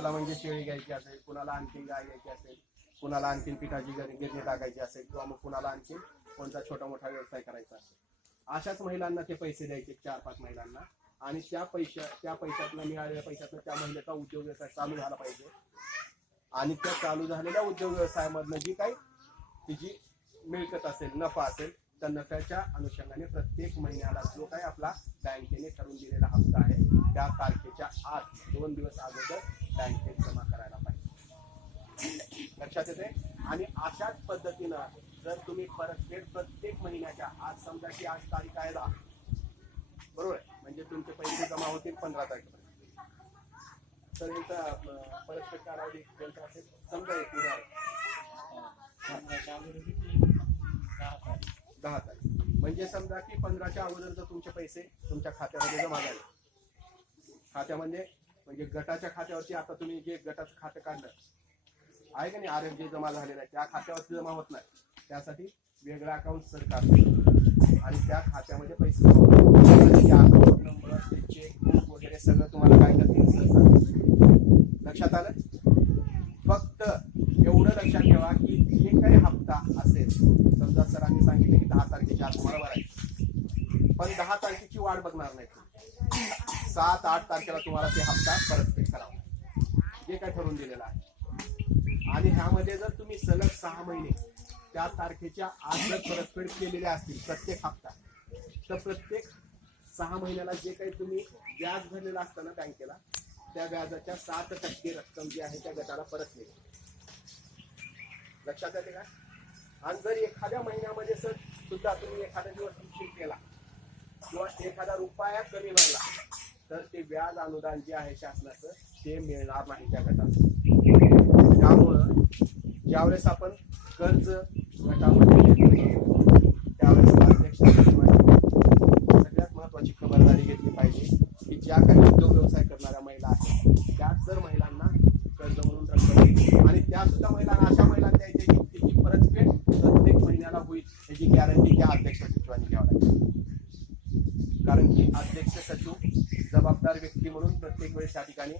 कुणाला म्हणजे शेळी घ्यायची असेल, कुणाला आणखीन गाय घ्यायची असेल, कुणाला आणखीन पिठाची गिरणी टाकायची असेल, किंवा मग कुणाला आणखीन कोणता छोटा मोठा व्यवसाय करायचा असेल, अशाच महिलांना ते पैसे द्यायचे 4-5 महिलांना. आणि त्या पैशातनं मिळालेल्या पैशातनं त्या महिलेचा उद्योग व्यवसाय चालू झाला पाहिजे. आणि त्या चालू झालेल्या उद्योग व्यवसायामधनं जी काही तिची मिळकत असेल, नफा असेल, त्या नफ्याच्या अनुषंगाने प्रत्येक महिन्याला जो काही आपला बँकेने ठरवून दिलेला हप्ता आहे त्या तारखेच्या आत 2 दिवस अगोदर बँकेत जमा करायला पाहिजे. लक्षात येते. आणि अशाच पद्धतीनं जर तुम्ही परतफेड प्रत्येक महिन्याच्या, आज समजा की आज तारीख आहे 10, बरोबर आहे, म्हणजे तुमचे पैसे जमा होतील 15 तारखेपर्यंत. तर यांचा परतफेड कालावधी त्यांचा असेल समजा 10 तारीख, म्हणजे समजा की 15च्या अगोदर जर तुमचे पैसे तुमच्या खात्यामध्ये जमा झाले, खात्यामध्ये म्हणजे गटाच्या खात्यावरती, आता तुम्ही जे गटाचं खातं काढलं आहे का नाही, आर एफ जे जमा झालेलं आहे त्या खात्यावरती जमा होत नाही, त्यासाठी वेगळं अकाउंट सरकार आणि त्या खात्यामध्ये पैसे जमा होतात. अकाउंट नंबर, चेकबुक वगैरे सगळं तुम्हाला काय करतील सरकार. लक्षात आलं. फक्त एवढं लक्षात ठेवा की जे काही हप्ता असेल, समजा सरांनी सांगितलं की 10 तारखेच्या आत तुम्हाला भरायचं, पण 10 तारखेची वाट बघणार नाही. 7-8 तारखेला तुम्हाला ते हप्ता परतफेड करावा, जे काय ठरवून दिलेलं आहे. आणि ह्यामध्ये जर तुम्ही सलग 6 महिने त्या तारखेच्या आत जर परतफेड केलेले असतील प्रत्येक हप्ता, तर प्रत्येक 6 महिन्याला जे काही तुम्ही व्याज भरलेलं असतं ना बँकेला, त्या व्याजाच्या 7% रक्कम जी आहे त्या गटाला परत मिळेल. लक्षात येते का. आणि जर एखाद्या महिन्यामध्ये सर सुद्धा तुम्ही एखादा दिवस उशीर केला किंवा एखादा रुपया कमी भरला, तर ते व्याज अनुदान जे आहे शासनाचं ते मिळणार नाही त्या गटाला. त्यामुळं ज्यावेळेस आपण कर्ज गटामध्ये घेतो त्यावेळेस अध्यक्ष सगळ्यात महत्वाची खबरदारी घेतली पाहिजे की ज्या काही उद्योग व्यवसाय करणाऱ्या महिला आहेत त्याच जर महिलांना कर्ज म्हणून रक्कम द्यायची, आणि त्या सुद्धा महिलांना अशा महिलांना द्यायची की त्याची परतफेड प्रत्येक महिन्याला होईल याची गॅरंटी त्या अध्यक्ष सचिवांनी घ्यावी लागेल. कारण की अध्यक्ष सचिव जबाबदार व्यक्ती म्हणून प्रत्येक वेळेस त्या ठिकाणी